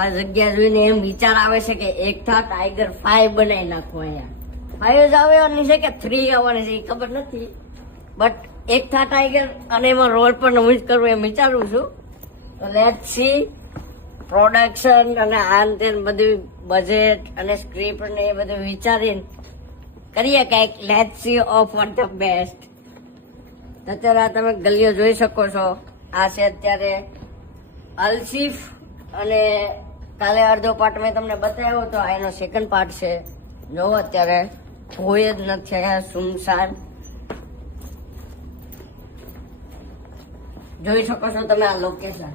આ જગ્યા જોઈને એમ વિચાર આવે છે કે એકતા ટાઈગર 5 બનાવી નાખો. અહીંયા 5 જ આવવાની છે કે 3 આવવાની છે એ ખબર નથી, બટ એકતા ટાઈગર અને એમાં રોલ પણ હું જ કરું એમ વિચારું છું. તો લેટ્સ સી પ્રોડક્શન અને આન તેન બધું બજેટ અને સ્ક્રિપ્ટ ને એ બધું વિચારીને કરીએ કંઈક. Let's sea of what the best. અત્યારે તમે ગલીઓ જોઈ શકો છો. આ છે અત્યારે અલસીફ અને કાલે અડધો પાર્ટ મેં તમને બતાવ્યો તો આ એનો સેકન્ડ પાર્ટ છે. જો અત્યારે કોઈ જ નથી અહીંયા, સુમસાન જોઈ શકો છો તમે આ લોકેશન.